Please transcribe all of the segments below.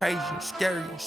crazy and scary and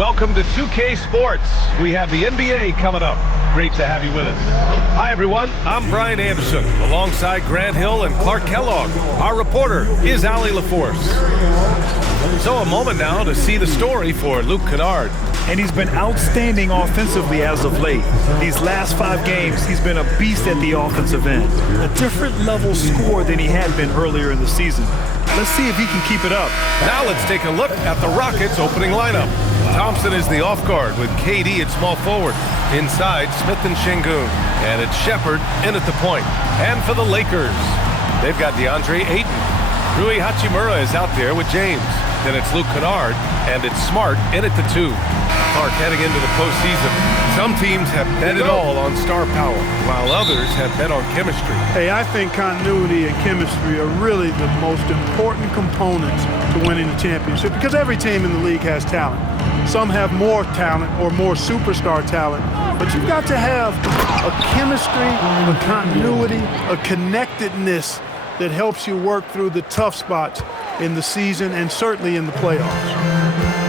Welcome to 2K Sports. We have the NBA coming up. Great to have you with us. Hi, everyone. I'm Brian Anderson, alongside Grant Hill and Clark Kellogg. Our reporter is Allie LaForce. So a moment now to see the story for Luke Kennard. And he's been outstanding offensively as of late. These last 5 games, he's been a beast at the offensive end. A different level score than he had been earlier in the season. Let's see if he can keep it up. Now let's take a look at the Rockets' opening lineup. Thompson is the off guard with KD at small forward. Inside, Smith and Şengün. And it's Shepherd in at the point. And for the Lakers, they've got DeAndre Ayton. Rui Hachimura is out there with James. Then it's Luke Kennard, and it's Smart in at the 2. Clark heading into the postseason. Some teams have bet it all on star power, while others have bet on chemistry. Hey, I think continuity and chemistry are really the most important components to winning the championship because every team in the league has talent. Some have more talent or more superstar talent, but you've got to have a chemistry, a continuity, a connectedness that helps you work through the tough spots in the season and certainly in the playoffs.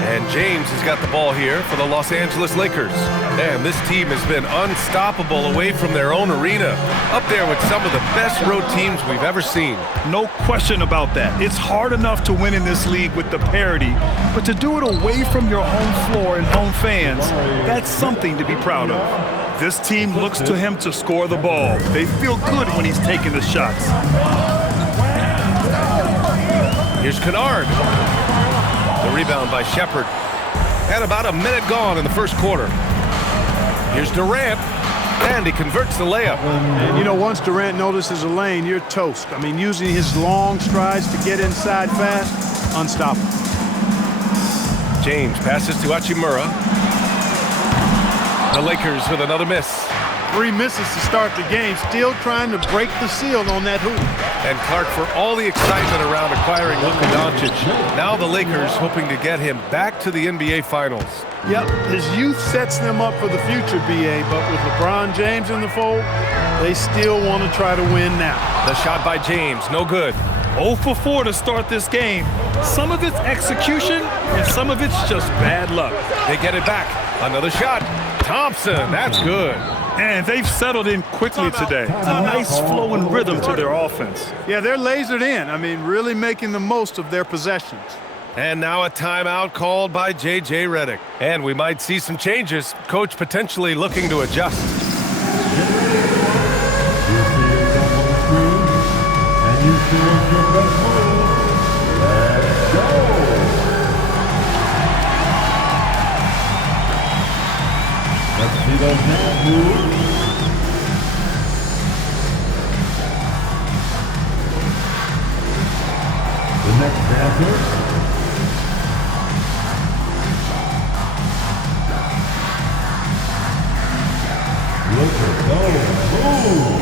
And James has got the ball here for the Los Angeles Lakers. And this team has been unstoppable away from their own arena, up there with some of the best road teams we've ever seen. No question about that. It's hard enough to win in this league with the parity, but to do it away from your home floor and home fans, that's something to be proud of. This team looks to him to score the ball. They feel good when he's taking the shots. Here's Kennard. The rebound by Shepherd. And about a minute gone in the first quarter. Here's Durant. And he converts the layup. And you know, once Durant notices a lane, you're toast. I mean, using his long strides to get inside fast, unstoppable. James passes to Hachimura. The Lakers with another miss. 3 misses to start the game, still trying to break the seal on that hoop. And Clark, for all the excitement around acquiring Luka Doncic, now the Lakers hoping to get him back to the NBA Finals. Yep, his youth sets them up for the future, B.A., but with LeBron James in the fold, they still want to try to win now. The shot by James, no good. 0 for 4 to start this game. Some of it's execution, and some of it's just bad luck. They get it back. Another shot. Thompson, that's good. And they've settled in quickly today. A nice flowing rhythm to their offense. Yeah, they're lasered in. I mean, really making the most of their possessions. And now a timeout called by J.J. Redick. And we might see some changes. Coach potentially looking to adjust. Let's see those hands move. The next dancer. Luka, go, move.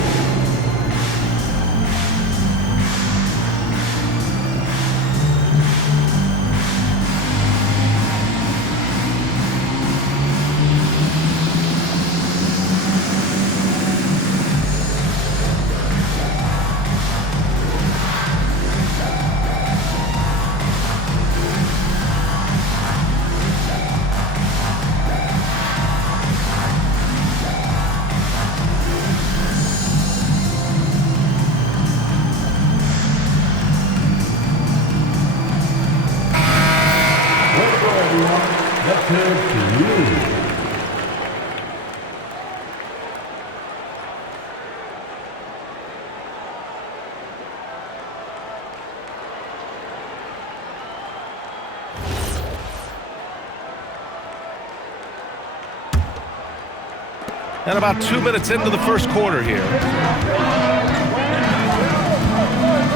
And about 2 minutes into the first quarter here.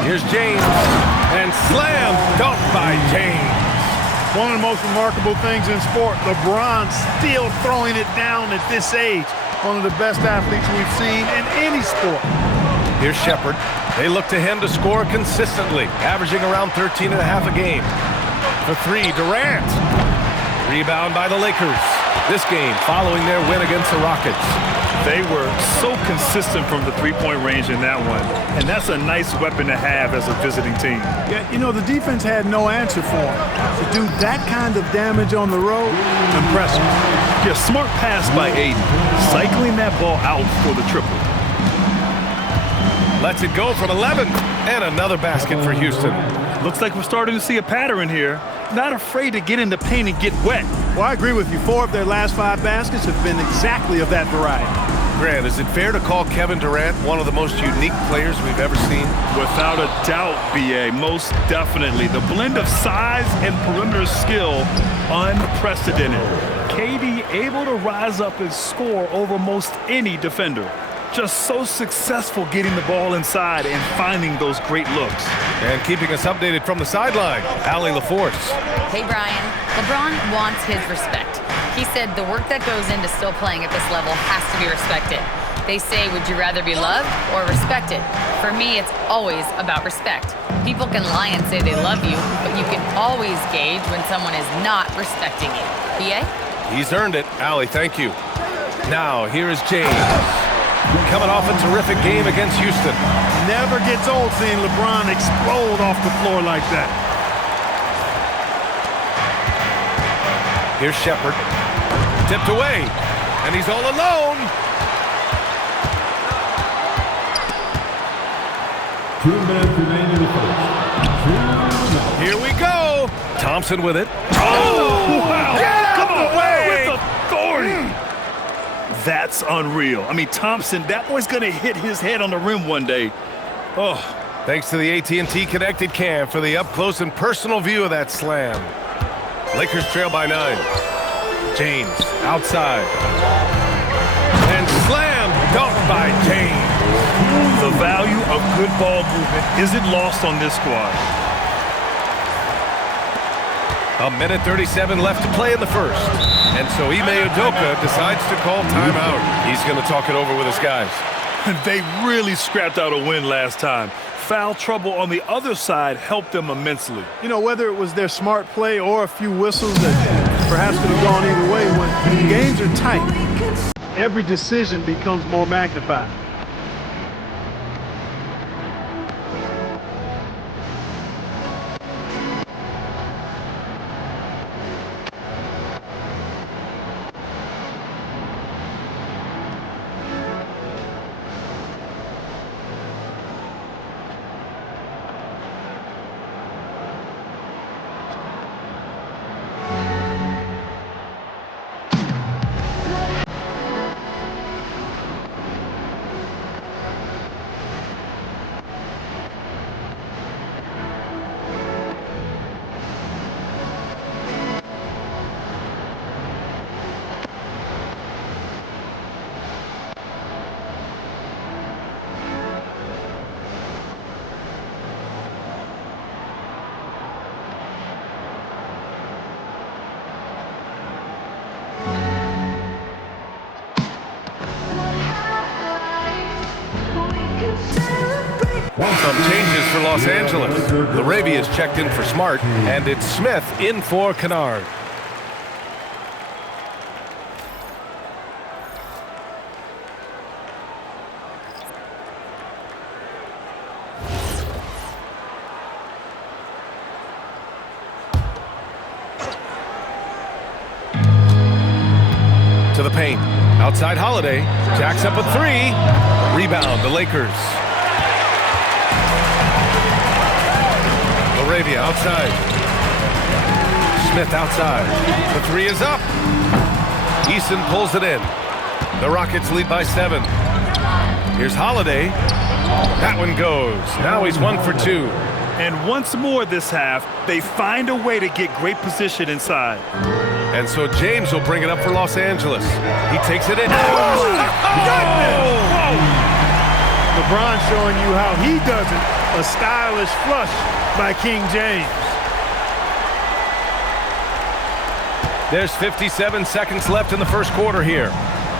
Here's James. And slam dunk by James. One of the most remarkable things in sport, LeBron still throwing it down at this age. One of the best athletes we've seen in any sport. Here's Shepherd. They look to him to score consistently, averaging around 13.5 a game. For 3, Durant. Rebound by the Lakers. This game following their win against the Rockets. They were so consistent from the three-point range in that one, and that's a nice weapon to have as a visiting team. Yeah, you know, the defense had no answer for him. To do that kind of damage on the road, impressive. Yeah, smart pass by Aiden, cycling that ball out for the triple. Lets it go from 11, and another basket for Houston. Looks like we're starting to see a pattern here. Not afraid to get in the paint and get wet. Well, I agree with you. 4 of their last 5 baskets have been exactly of that variety. Grant, is it fair to call Kevin Durant one of the most unique players we've ever seen? Without a doubt, B.A., most definitely. The blend of size and perimeter skill, unprecedented. KD able to rise up and score over most any defender. Just so successful getting the ball inside and finding those great looks. And keeping us updated from the sideline, Allie LaForce. Hey, Brian. LeBron wants his respect. He said the work that goes into still playing at this level has to be respected. They say, would you rather be loved or respected? For me, it's always about respect. People can lie and say they love you, but you can always gauge when someone is not respecting you. B.A.? He's earned it. Allie, thank you. Now, here is James. Coming off a terrific game against Houston. Never gets old seeing LeBron explode off the floor like that. Here's Shepherd. Tipped away. And he's all alone. 2 minutes remaining in the first. Here we go. Thompson with it. Oh, wow. Get out of the way. With authority. That's unreal. I mean, Thompson, that boy's going to hit his head on the rim one day. Oh. Thanks to the AT&T Connected Cam for the up-close and personal view of that slam. Lakers trail by 9. James outside. And slam dunk by James. The value of good ball movement isn't lost on this squad. A minute 37 left to play in the first. And so Ime Udoka decides to call timeout. He's going to talk it over with his guys. They really scrapped out a win last time. Foul trouble on the other side helped them immensely. You know, whether it was their smart play or a few whistles that perhaps could have gone either way, when games are tight, every decision becomes more magnified. Some changes for Los Angeles. Laravia is checked in for Smart, and it's Smith in for Kennard. To the paint. Outside Holiday. Jacks up a 3. Rebound, the Lakers. Laravia outside. Smith outside. The 3 is up. Eason pulls it in. The Rockets lead by 7. Here's Holiday. That one goes. Now he's 1 for 2. And once more this half, they find a way to get great position inside. And so James will bring it up for Los Angeles. He takes it in. Oh, LeBron showing you how he does it. A stylish flush by King James. There's 57 seconds left in the first quarter here.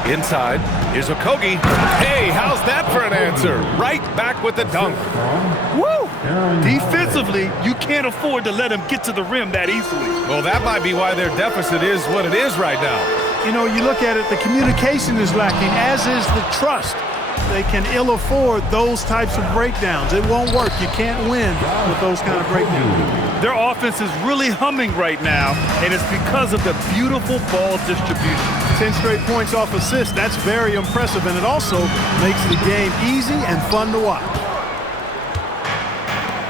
Inside, here's Okogie. Hey, how's that for an answer? Right back with the dunk. Woo! Defensively, you can't afford to let him get to the rim that easily. Well, that might be why their deficit is what it is right now. you know, you look at it, the communication is lacking, as is the trust. They can ill afford those types of breakdowns. It won't work. You can't win with those kind of breakdowns. Their offense is really humming right now, and it's because of the beautiful ball distribution. 10 straight points off assists. That's very impressive, and it also makes the game easy and fun to watch.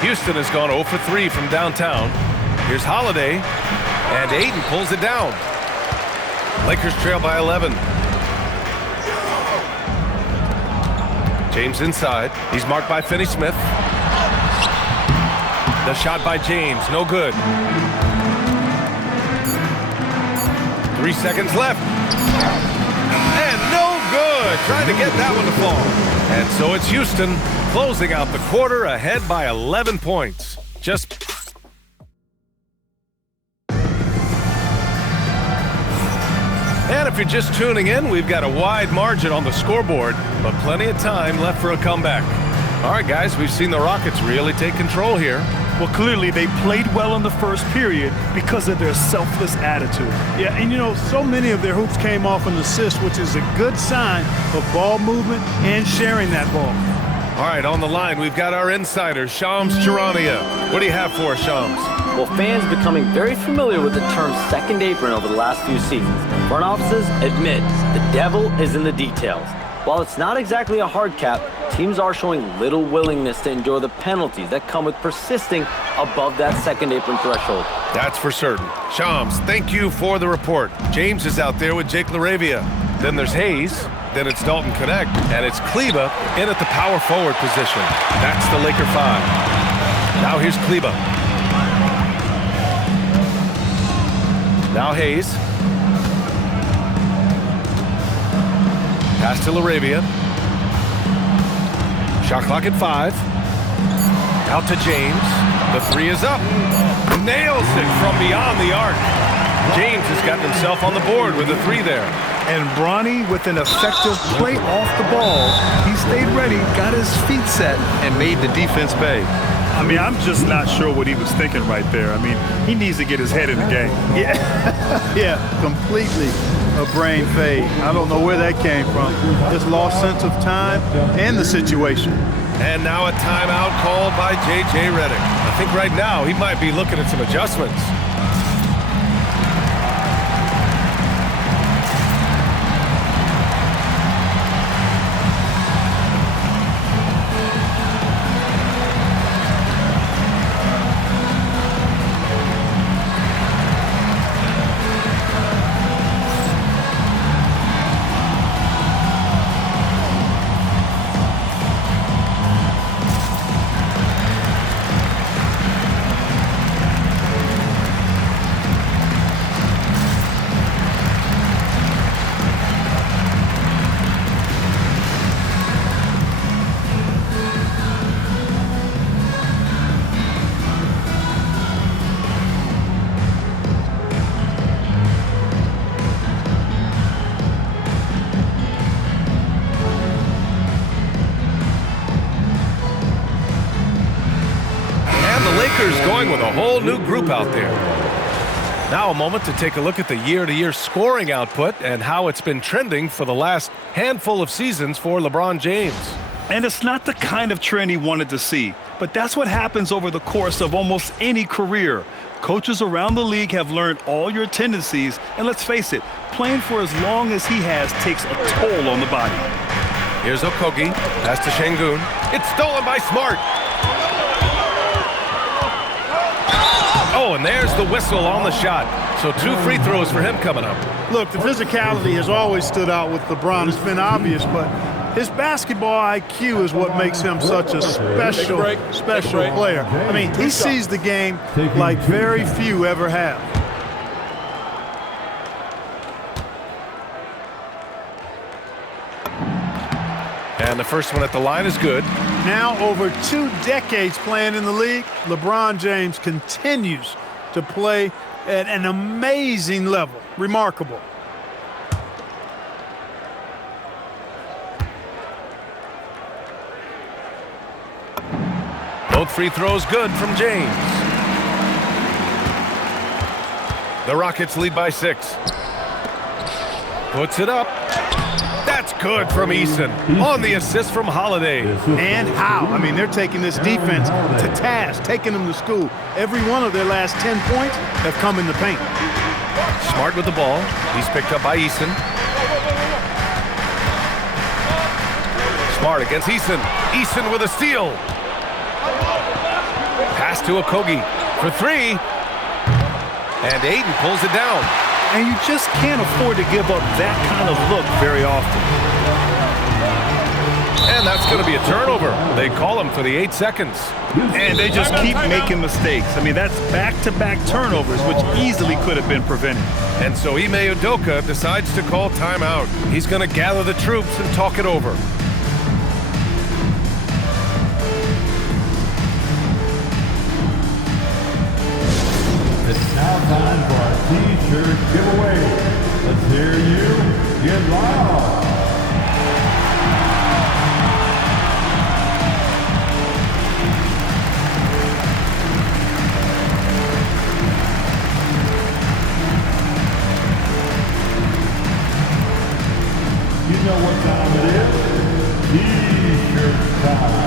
Houston has gone 0 for 3 from downtown. Here's Holiday, and Ayton pulls it down. Lakers trail by 11. James inside. He's marked by Finney-Smith. The shot by James, no good. 3 seconds left. And no good. Trying to get that one to fall. And so it's Houston closing out the quarter ahead by 11 points. And if you're just tuning in, we've got a wide margin on the scoreboard, but plenty of time left for a comeback. All right, guys, we've seen the Rockets really take control here. Well, clearly they played well in the first period because of their selfless attitude. Yeah, and you know, so many of their hoops came off an assist, which is a good sign of ball movement and sharing that ball. All right, on the line, we've got our insider, Shams Charania. What do you have for us, Shams? Well, fans becoming very familiar with the term second apron over the last few seasons. Front offices admit the devil is in the details. While it's not exactly a hard cap, teams are showing little willingness to endure the penalties that come with persisting above that second apron threshold. That's for certain. Shams, thank you for the report. James is out there with Jake LaRavia. Then there's Hayes. Then it's Dalton Connect. And it's Kleber in at the power forward position. That's the Laker 5. Now here's Kleber. Now Hayes. Pass to LaRavia. Shot clock at 5. Out to James. The 3 is up. Nails it from beyond the arc. James has gotten himself on the board with a 3 there. And Bronny with an effective play off the ball. He stayed ready, got his feet set, and made the defense pay. I mean, I'm just not sure what he was thinking right there. I mean, he needs to get his head in the game. Yeah, completely a brain fade. I don't know where that came from. Just lost sense of time and the situation. And now a timeout called by J.J. Redick. I think right now he might be looking at some adjustments. Going with a whole new group out there. Now a moment to take a look at the year-to-year scoring output and how it's been trending for the last handful of seasons for LeBron James. And it's not the kind of trend he wanted to see, but that's what happens over the course of almost any career. Coaches around the league have learned all your tendencies, and let's face it, playing for as long as he has takes a toll on the body. Here's Okogie, pass to Şengün. It's stolen by Smart. Oh, and there's the whistle on the shot. So 2 free throws for him coming up. Look, the physicality has always stood out with LeBron. It's been obvious, but his basketball IQ is what makes him such a special player. I mean, he sees the game like very few ever have. And the first one at the line is good. Now, over 2 decades playing in the league, LeBron James continues to play at an amazing level. Remarkable. Both free throws good from James. The Rockets lead by 6. Puts it up. That's good from Eason on the assist from Holiday. And how? I mean, they're taking this defense to task, taking them to school. Every one of their last 10 points have come in the paint. Smart with the ball. He's picked up by Eason. Smart against Eason. Eason with a steal. Pass to Okogie for three. And Ayton pulls it down. And you just can't afford to give up that kind of look very often. And that's going to be a turnover. They call him for the 8 seconds. And they just keep making mistakes. I mean, that's back-to-back turnovers, which easily could have been prevented. And so Ime Udoka decides to call timeout. He's going to gather the troops and talk it over. It's now time for our T-shirt giveaway. Let's hear you get loud. You know what time it is? T-shirt time.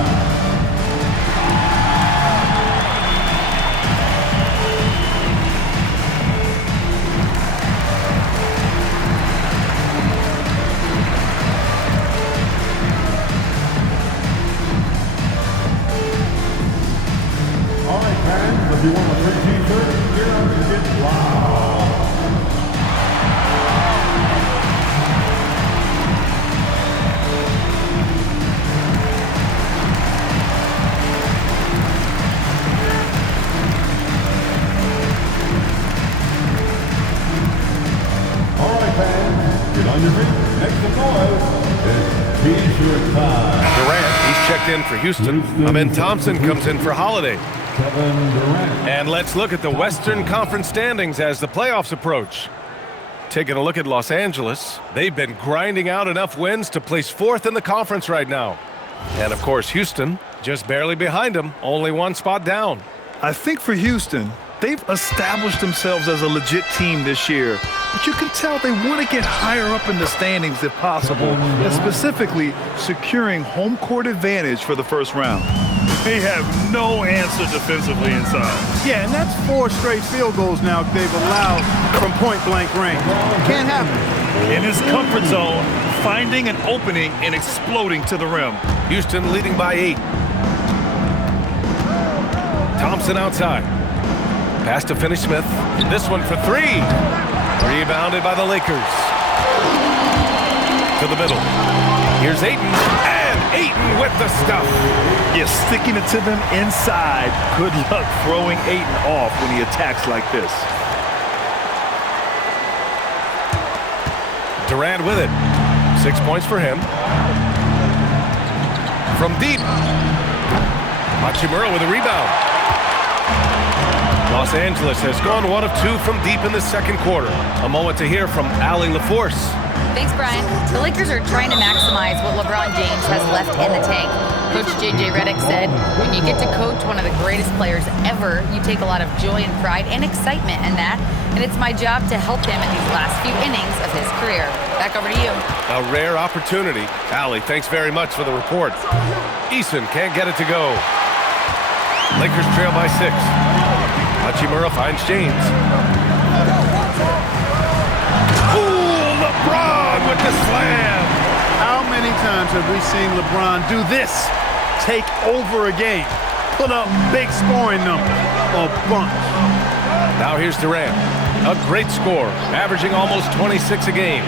All right, fans, if you want a free T-shirt, get up and get loud. All right, fans, get on your feet, make some noise. It's T-shirt time. Durant, he's checked in for Houston. Amen Thompson comes in for Holiday. Kevin Durant. And let's look at the Western Conference standings as the playoffs approach. Taking a look at Los Angeles, they've been grinding out enough wins to place 4th in the conference right now. And of course, Houston, just barely behind them, only 1 spot down. I think for Houston, they've established themselves as a legit team this year. But you can tell they want to get higher up in the standings if possible, and specifically securing home court advantage for the first round. They have no answer defensively inside. Yeah, and that's 4 straight field goals now they've allowed from point-blank range. Can't happen. In his comfort zone, finding an opening and exploding to the rim. Houston leading by 8. Thompson outside. Pass to Finney-Smith. This one for 3. Rebounded by the Lakers. To the middle. Here's Ayton. And Ayton with the stuff. You're sticking it to them inside. Good luck throwing Ayton off when he attacks like this. Durant with it. 6 points for him. From deep. Hachimura with a rebound. Los Angeles has gone 1 of 2 from deep in the second quarter. A moment to hear from Allie LaForce. Thanks, Brian. The Lakers are trying to maximize what LeBron James has left in the tank. Coach J.J. Redick said, when you get to coach one of the greatest players ever, you take a lot of joy and pride and excitement in that. And it's my job to help him in these last few innings of his career. Back over to you. A rare opportunity. Allie, thanks very much for the report. Eason can't get it to go. Lakers trail by 6. Hachimura finds James. Ooh, LeBron with the slam. How many times have we seen LeBron do this? Take over a game. Put up big scoring numbers. A bunch. Now here's Durant. A great score, averaging almost 26 a game.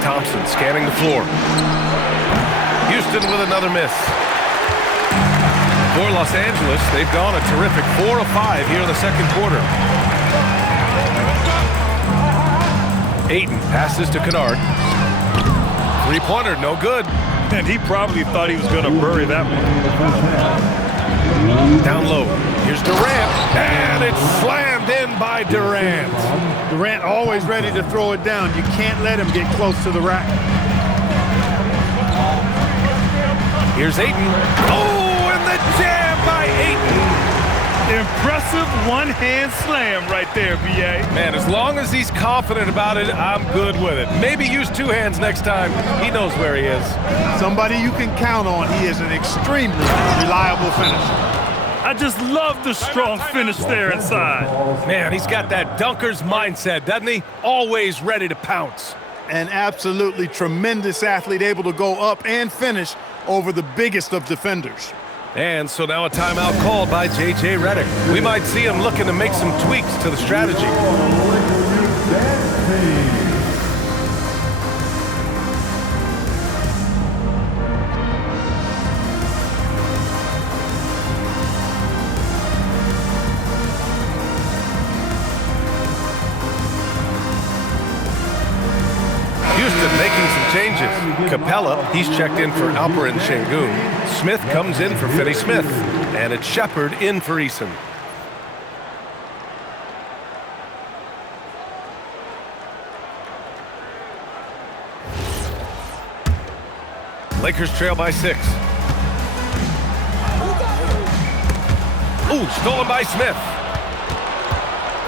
Thompson scanning the floor. Houston with another miss. For Los Angeles, they've gone a terrific 4 of 5 here in the second quarter. Ayton passes to Kennard. Three-pointer, no good. And he probably thought he was going to bury that one. Down low. Here's Durant. And it's slammed in by Durant. Durant always ready to throw it down. You can't let him get close to the rack. Here's Ayton. Oh, and the jam by Ayton. Impressive one-hand slam right there, B.A. Man, as long as he's confident about it, I'm good with it. Maybe use two hands next time. He knows where he is. Somebody you can count on. He is an extremely reliable finisher. I just love the strong finish there inside. Man, he's got that dunker's mindset, doesn't he? Always ready to pounce. An absolutely tremendous athlete, able to go up and finish over the biggest of defenders. And so now a timeout called by J.J. Redick. We might see him looking to make some tweaks to the strategy. Houston making some changes. Capella, he's checked in for Alperen Sengun. Smith comes in for Finney Smith. And it's Shepard in for Eason. Lakers trail by 6. Ooh, stolen by Smith.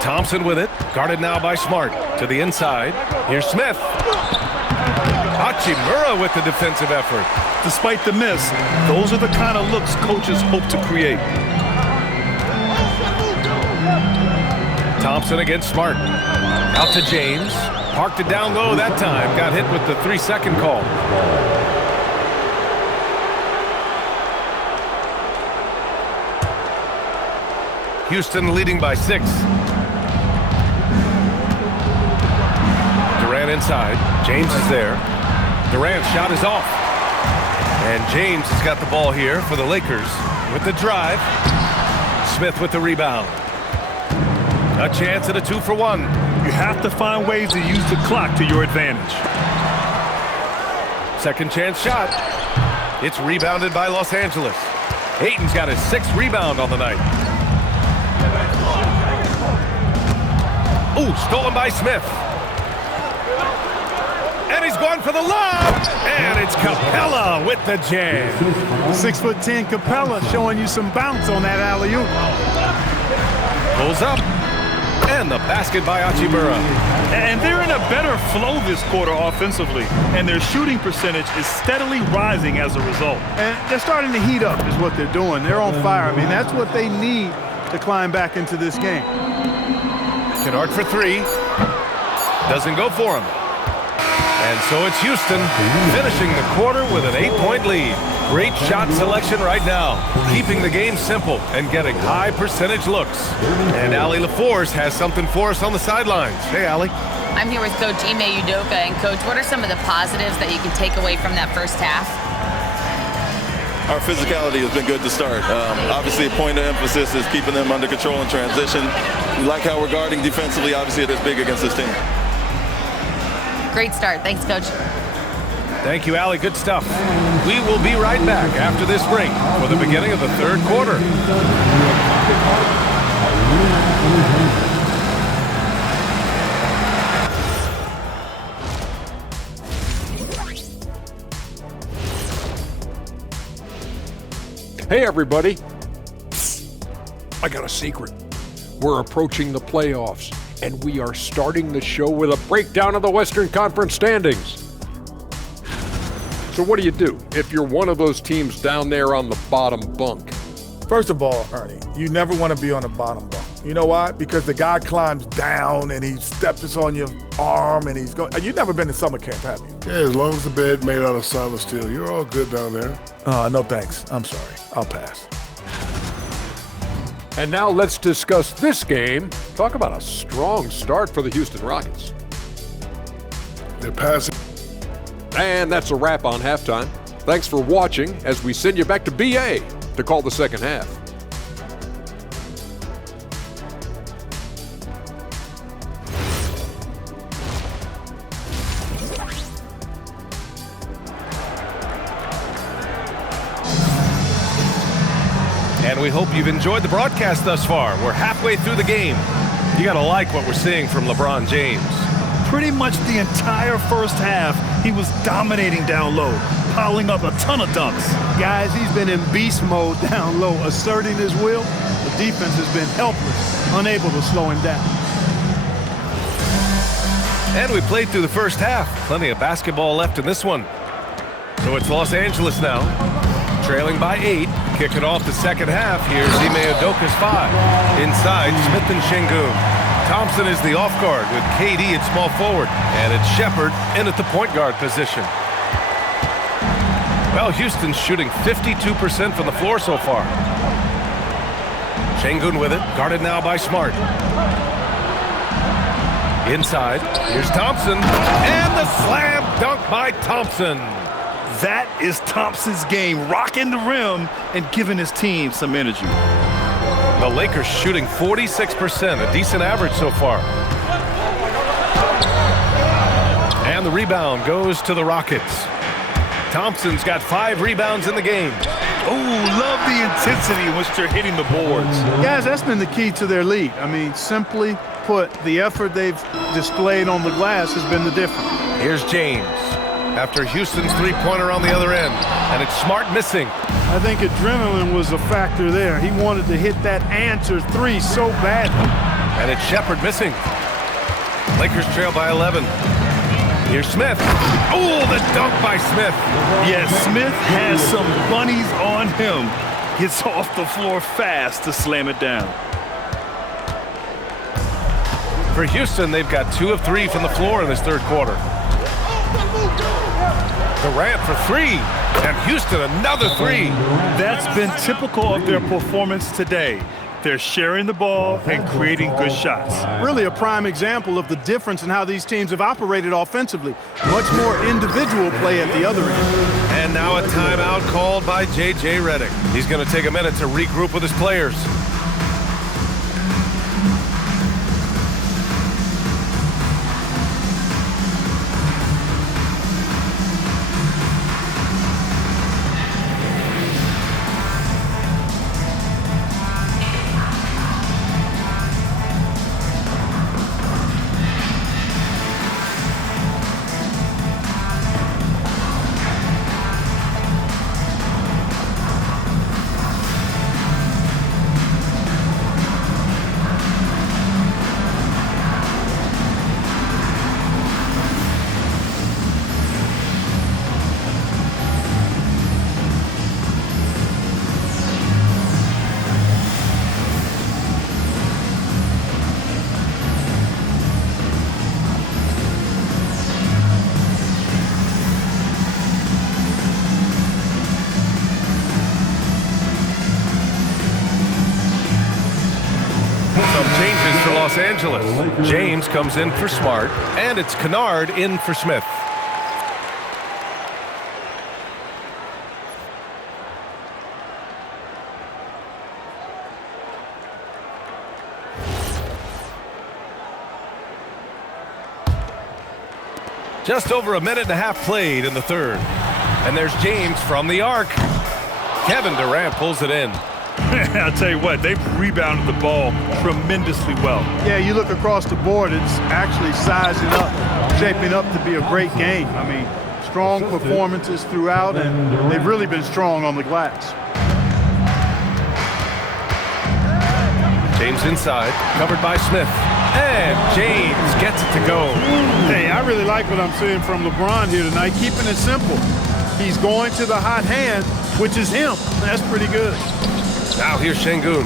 Thompson with it, guarded now by Smart. To the inside, here's Smith. Hachimura with the defensive effort. Despite the miss, those are the kind of looks coaches hope to create. Thompson against Smart. Out to James. Parked it down low that time. Got hit with the 3-second call. Houston leading by 6. Durant inside. James is there. Durant's shot is off. And James has got the ball here for the Lakers with the drive. Smith with the rebound. A chance at a 2-for-1. You have to find ways to use the clock to your advantage. Second chance shot. It's rebounded by Los Angeles. Ayton's got his 6th rebound on the night. Ooh, stolen by Smith. And he's going for the lob. And it's Capella with the jam. 6'10" Capella showing you some bounce on that alley-oop. Pulls up. And the basket by Hachimura. And they're in a better flow this quarter offensively. And their shooting percentage is steadily rising as a result. And they're starting to heat up is what they're doing. They're on fire. I mean, that's what they need to climb back into this game. Kennard for 3. Doesn't go for him. And so it's Houston finishing the quarter with an 8-point lead. Great shot selection right now, keeping the game simple and getting high percentage looks. And Allie LaForce has something for us on the sidelines. Hey, Allie. I'm here with Coach Ime Udoka. And, Coach, what are some of the positives that you can take away from that first half? Our physicality has been good to start. Obviously, a point of emphasis is keeping them under control in transition. We like how we're guarding defensively. Obviously, it is big against this team. Great start. Thanks, Coach. Thank you, Allie. Good stuff. We will be right back after this break for the beginning of the third quarter. Hey, everybody. I got a secret. We're approaching the playoffs, and we are starting the show with a breakdown of the Western Conference standings. So what do if you're one of those teams down there on the bottom bunk? First of all, Ernie, you never want to be on the bottom bunk. You know why? Because the guy climbs down and he steps on your arm and he's going. You've never been to summer camp, have you? Yeah, as long as the bed made out of solid steel, you're all good down there. No thanks. I'm sorry. I'll pass. And now let's discuss this game. Talk about a strong start for the Houston Rockets. They're passing. And that's a wrap on halftime. Thanks for watching as we send you back to BA to call the second half. And we hope you've enjoyed the broadcast thus far. We're halfway through the game. You got to like what we're seeing from LeBron James. Pretty much the entire first half, he was dominating down low, piling up a ton of dunks. Guys, he's been in beast mode down low, asserting his will. The defense has been helpless, unable to slow him down. And we played through the first half. Plenty of basketball left in this one. So it's Los Angeles now, trailing by 8. Kicking off the second half. Here's Ime Udoka's 5. Inside, Smith and Şengün. Thompson is the off guard with KD at small forward. And it's Shepherd in at the point guard position. Well, Houston's shooting 52% from the floor so far. Şengün with it, guarded now by Smart. Inside, here's Thompson, and the slam dunk by Thompson. That is Thompson's game, rocking the rim and giving his team some energy. The Lakers shooting 46%, a decent average so far. And the rebound goes to the Rockets. Thompson's got 5 rebounds in the game. Oh, love the intensity in which they're hitting the boards. Guys, that's been the key to their lead. I mean, simply put, the effort they've displayed on the glass has been the difference. Here's James after Houston's three-pointer on the other end, and it's Smart missing. I think adrenaline was a factor there. He wanted to hit that answer 3 so badly. And it's Shepherd missing. Lakers trail by 11. Here's Smith. Oh, the dunk by Smith. Yes, Smith has some bunnies on him. Gets off the floor fast to slam it down. For Houston, they've got 2 of 3 from the floor in this third quarter. Durant for 3, and Houston another 3. That's been typical of their performance today. They're sharing the ball and creating good shots. Really a prime example of the difference in how these teams have operated offensively. Much more individual play at the other end. And now a timeout called by J.J. Redick. He's going to take a minute to regroup with his players. Changes for Los Angeles. James comes in for Smart, and it's Kennard in for Smith. Just over a minute and a half played in the third. And there's James from the arc. Kevin Durant pulls it in. I'll tell you what, they've rebounded the ball tremendously well. Yeah, you look across the board, it's actually sizing up, shaping up to be a great game. I mean, strong performances throughout, and they've really been strong on the glass. James inside, covered by Smith. And James gets it to go. Hey, I really like what I'm seeing from LeBron here tonight, keeping it simple. He's going to the hot hand, which is him. That's pretty good. Now here's Şengün.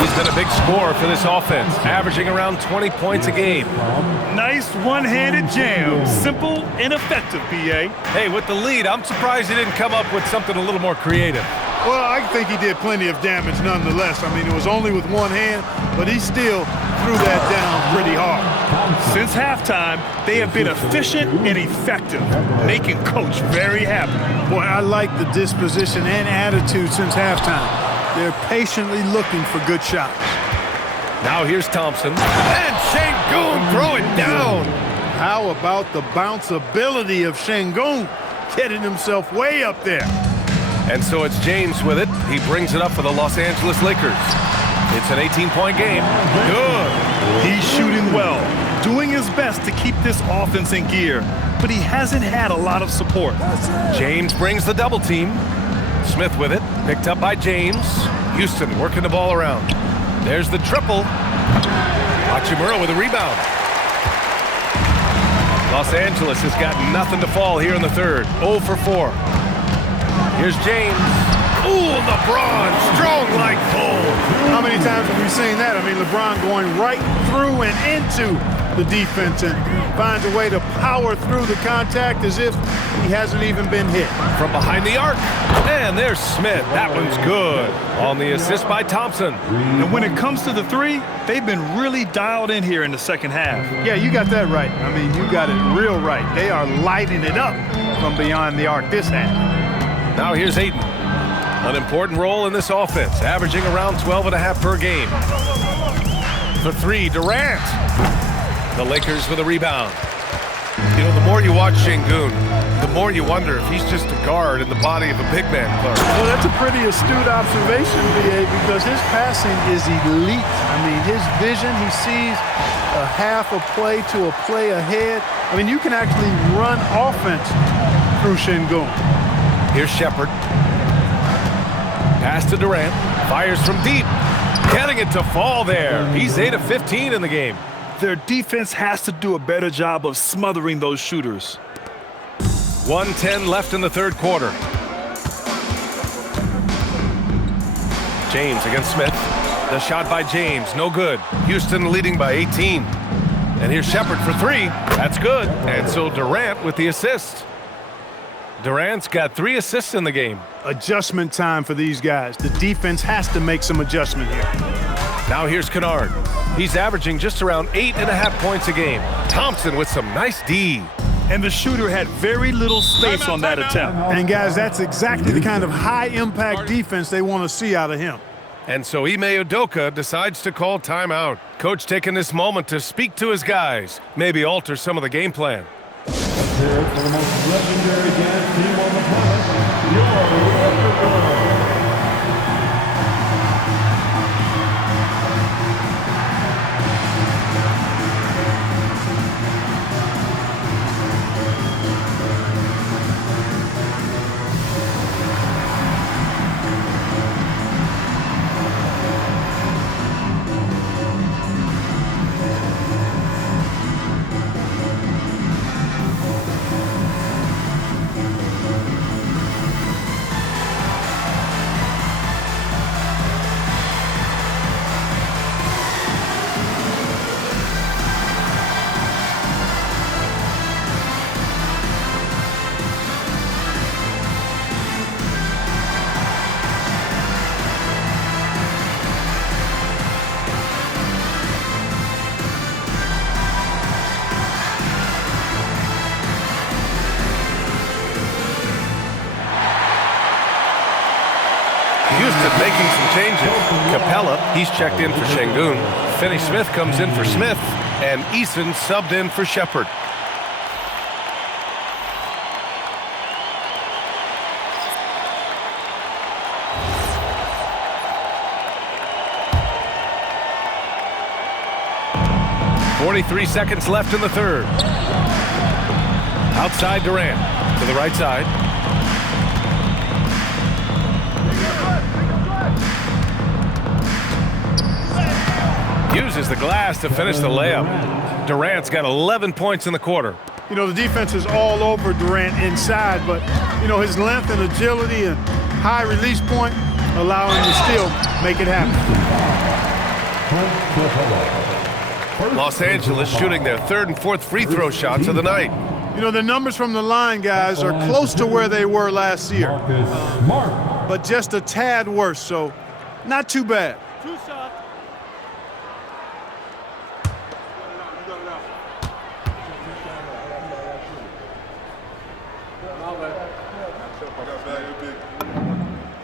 He's been a big scorer for this offense, averaging around 20 points a game. Nice one-handed jam. Simple and effective, B.A. Hey, with the lead, I'm surprised he didn't come up with something a little more creative. Well, I think he did plenty of damage nonetheless. I mean, it was only with one hand, but he still threw that down pretty hard. Since halftime, they have been efficient and effective, making Coach very happy. Boy, I like the disposition and attitude since halftime. They're patiently looking for good shots. Now here's Thompson. And Şengün throw it down. How about the bounceability of Şengün, getting himself way up there. And so it's James with it. He brings it up for the Los Angeles Lakers. It's an 18-point game. Good. He's shooting well, doing his best to keep this offense in gear, but he hasn't had a lot of support. James brings the double team. Smith with it, picked up by James. Houston working the ball around. There's the triple. Hachimura with a rebound. Los Angeles has got nothing to fall here in the third. 0 for 4. Here's James. Ooh, LeBron, strong like bull. How many times have we seen that? I mean, LeBron going right through and into the defense and finds a way to power through the contact as if he hasn't even been hit. From behind the arc. And there's Smith. That one's good. On the assist by Thompson. And when it comes to the three, they've been really dialed in here in the second half. Yeah, you got that right. I mean, you got it real right. They are lighting it up from beyond the arc this half. Now here's Ayton. An important role in this offense, averaging around 12.5 per game. For 3, Durant. The Lakers with a rebound. You know, the more you watch Şengün, the more you wonder if he's just a guard in the body of a big man, Clark. Well, that's a pretty astute observation, B.A., because his passing is elite. I mean, his vision, he sees a half a play to a play ahead. I mean, you can actually run offense through Şengün. Here's Shepherd. Pass to Durant. Fires from deep. Getting it to fall there. He's 8 of 15 in the game. Their defense has to do a better job of smothering those shooters. 1:10 left in the third quarter. James against Smith. The shot by James, no good. Houston leading by 18. And here's Shepherd for 3. That's good. And so Durant with the assist. Durant's got 3 assists in the game. Adjustment time for these guys. The defense has to make some adjustment here. Now here's Kennard. He's averaging just around 8.5 points a game. Thompson with some nice D. And the shooter had very little space on that attempt. And guys, that's exactly the kind of high-impact defense they want to see out of him. And so Ime Udoka decides to call timeout. Coach taking this moment to speak to his guys, maybe alter some of the game plan. Let's hear it for the most legendary dance team on the planet, your Houston making some changes. Capella, he's checked in for Şengün. Finney-Smith comes in for Smith. And Eason subbed in for Shepherd. .43 seconds left in the third. Outside Durant to the right side. Uses the glass to finish the layup. Durant's got 11 points in the quarter. You know, the defense is all over Durant inside, but, you know, his length and agility and high release point allow him to still make it happen. Los Angeles shooting their third and fourth free throw shots of the night. You know, the numbers from the line, guys, are close to where they were last year. But just a tad worse, so not too bad.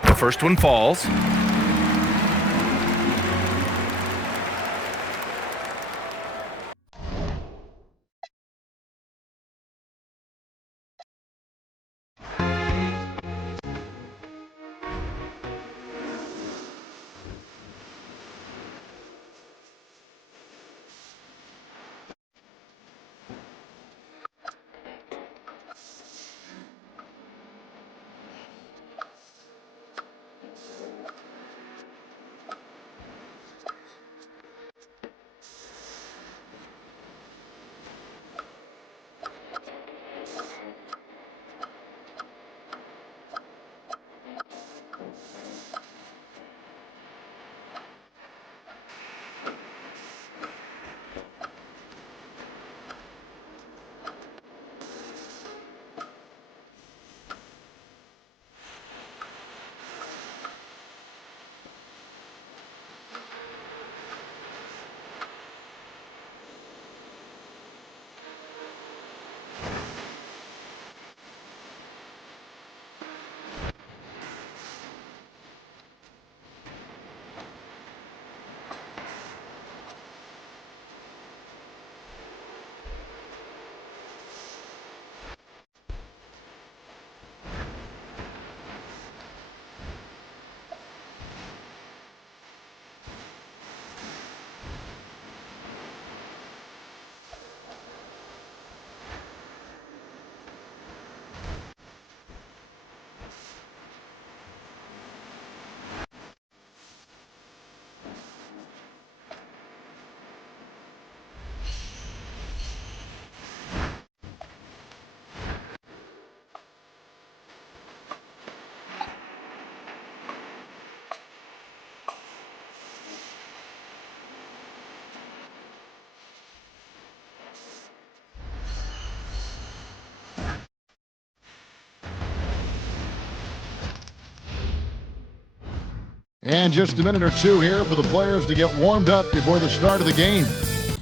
The first one falls. And just a minute or two here for the players to get warmed up before the start of the game.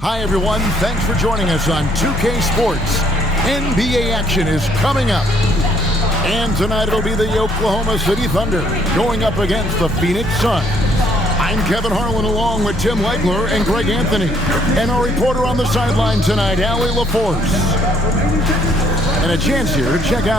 Hi, everyone. Thanks for joining us on 2K Sports. NBA action is coming up. And tonight it'll be the Oklahoma City Thunder going up against the Phoenix Suns. I'm Kevin Harlan along with Tim Legler and Greg Anthony. And our reporter on the sideline tonight, Allie LaForce. And a chance here to check out